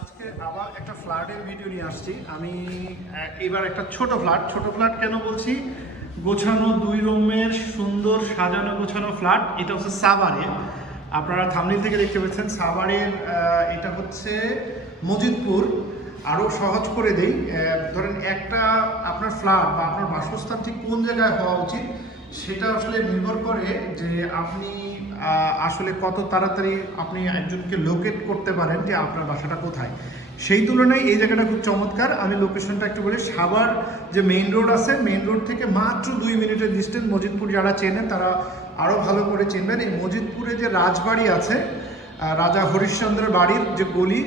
আজকে আবার একটা ফ্ল্যাটের ভিডিও নিয়ে আসছি। আমি এবার একটা ছোট ফ্ল্যাট ছোট ফ্ল্যাট কেন বলছি? গোছানো দুই রুমের সুন্দর সাজানো গোছানো ফ্ল্যাট এটা হচ্ছে সাভারে। আপনারা থামলিল থেকে দেখতে পাচ্ছেন। সাভারের আহ, এটা হচ্ছে মজিদপুর। আরও সহজ করে দেই। ধরেন একটা আপনার ফ্ল্যাট বা আপনার বাসস্থান ঠিক কোন জায়গায় হওয়া উচিত? সেটা আসলে নির্ভর করে যে আপনি আসলে কত তাড়াতাড়ি আপনি একজনকে লোকেট করতে পারেন যে আপনার বাসাটা কোথায়। সেই তুলনায় এই জায়গাটা খুব চমৎকার। আমি লোকেশনটা একটু বলি। সাভার যে মেইন রোড আছে মেইন রোড থেকে মাত্র দুই মিনিটের ডিস্টেন্স মজিদপুর যারা চেনেন, তারা আরও ভালো করে চিনবেন। এই মজিদপুরে যে রাজবাড়ি আছে রাজা হরিশ্চন্দ্রের বাড়ির যে গলি,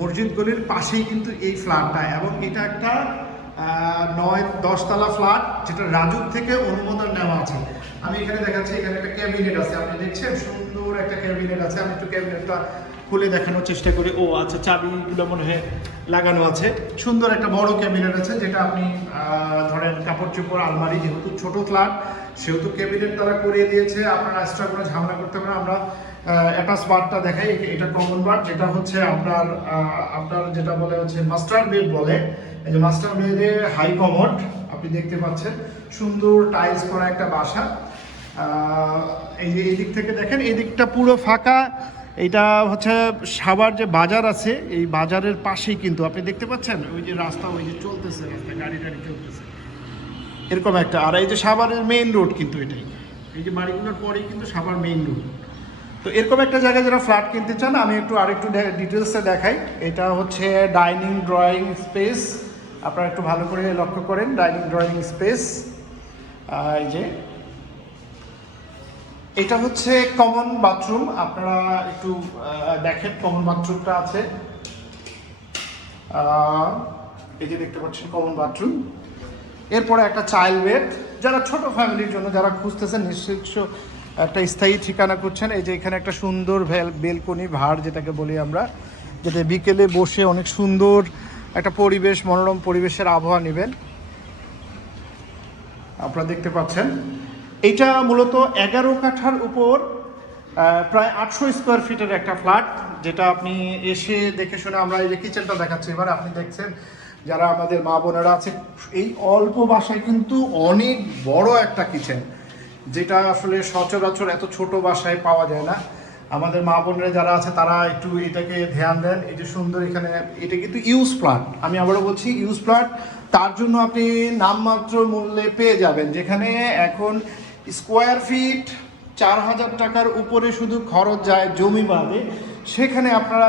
মসজিদ গলির পাশেই কিন্তু এই ফ্ল্যাটটা এবং এটা একটা নয় দশতলা ফ্ল্যাট যেটা রাজুক থেকে অনুমোদন নেওয়া আছে। আমি এখানে দেখাচ্ছি, এখানে একটা ক্যাবিনেট আছে, আপনি দেখছেন? সুন্দর একটা ক্যাবিনেট আছে। আমি একটু ক্যাবিনেটটা খুলে দেখানোর চেষ্টা করি। ও আচ্ছা চাবিগুলো মনে হয় লাগানো আছে। সুন্দর একটা বড় ক্যাবিনেট আছে, যেটা আপনি ধরেন কাপড় চোপড়, আলমারি, যেহেতু ছোট ফ্ল্যাট সেহেতু ক্যাবিনেট তারা করিয়ে দিয়েছে। আপনারা এক্সট্রা করে ঝামেলা করতে পারেন আমরা অ্যাটাচ বারটা দেখাই। এটা কমন বার যেটা হচ্ছে আপনার আপনার যেটা বলে হচ্ছে মাস্টার বেড বলে। এই যে মাস্টার বেডে হাই কমোড আপনি দেখতে পাচ্ছেন। সুন্দর টাইলস করা একটা বাসা। এই যে এই দিক থেকে দেখেন, এই দিকটা পুরো ফাঁকা। এটা হচ্ছে সাবার যে বাজার আছে, এই বাজারের পাশেই কিন্তু, আপনি দেখতে পাচ্ছেন? ওই যে রাস্তা, ওই যে চলতেছে রাস্তা, গাড়ি টাড়ি চলতেছে। এরকম একটা। আর এই যে সাভারের মেইন রোড কিন্তু এটাই। এই যে বাড়িগুলোর পরেই কিন্তু সাভার মেইন রোড তো এরকম একটা জায়গায় যারা ফ্ল্যাট কিনতে চান, আমি একটু আরেকটু ডিটেলসে দেখাই। এটা হচ্ছে ডাইনিং ড্রয়িং স্পেস আপনারা একটু ভালো করে লক্ষ্য করেন ডাইনিং ড্রয়িং স্পেস এই যে। এটা হচ্ছে কমন বাথরুম আপনারা একটু দেখেন কমন বাথরুমটা আছে। এই যে দেখতে পাচ্ছেন কমন বাথরুম এরপরে একটা চাইল্ড বেড যারা ছোট ফ্যামিলির জন্য, যারা খুঁজতেছেন নিশ্চিত একটা স্থায়ী ঠিকানা করছেন। এই যে এখানে একটা সুন্দর ভেল, বেলকনি, ভাড় যেটাকে বলি আমরা যেটা বিকেলে বসে অনেক সুন্দর একটা পরিবেশ, মনোরম পরিবেশের আবহাওয়া নেবেন। আপনারা দেখতে পাচ্ছেন এটা মূলত এগারো কাঠার উপর প্রায় আটশো স্কোয়ার ফিটের একটা ফ্ল্যাট, যেটা আপনি এসে দেখে শুনে আমরা এই যে কিচেনটা দেখাচ্ছি। এবার আপনি দেখছেন যারা আমাদের মা বোনেরা আছে, এই অল্প বাসায় কিন্তু অনেক বড় একটা কিচেন। যেটা আসলে সচরাচর এত ছোট বাসায় পাওয়া যায় না। আমাদের মা বোনেরা যারা আছে, তারা একটু এটাকে ধ্যান দেন। যে সুন্দর এখানে, এটা কিন্তু ইউজ প্লান্ট আমি আবারও বলছি, ইউজ প্লান্ট তার জন্য আপনি নামমাত্র মূল্যে পেয়ে যাবেন, যেখানে এখন স্কোয়ার ফিট চার হাজার টাকার উপরে শুধু খরচ যায় জমি বাদে। সেখানে আপনারা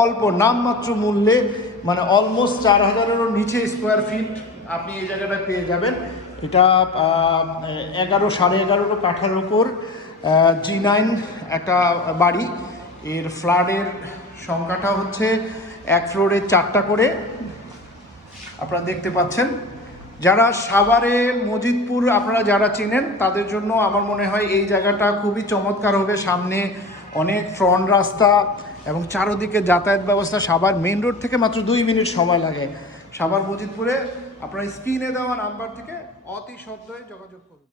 অল্প নামমাত্র মূল্যে মানে অলমোস্ট চার হাজারেরও নিচে স্কোয়ার ফিট আপনি এই জায়গাটা পেয়ে যাবেন। এটা এগারো, সাড়ে এগারোটো কাঠার উপর জি নাইন একটা বাড়ি। এর ফ্ল্যাটের সংখ্যাটা হচ্ছে এক ফ্লোরে চারটা করে। আপনারা দেখতে পাচ্ছেন। যারা সাভারে মজিদপুর আপনারা যারা চিনেন, তাদের জন্য আমার মনে হয় এই জায়গাটা খুবই চমৎকার হবে। সামনে অনেক ফ্রন্ট রাস্তা এবং চারোদিকে যাতায়াত ব্যবস্থা। সাভার মেন রোড থেকে মাত্র দুই মিনিট সময় লাগে। সাভার মজিদপুরে আপনারা স্ক্রিনে দেওয়া নাম্বার থেকে অতি সদ্যই যোগাযোগ করুন।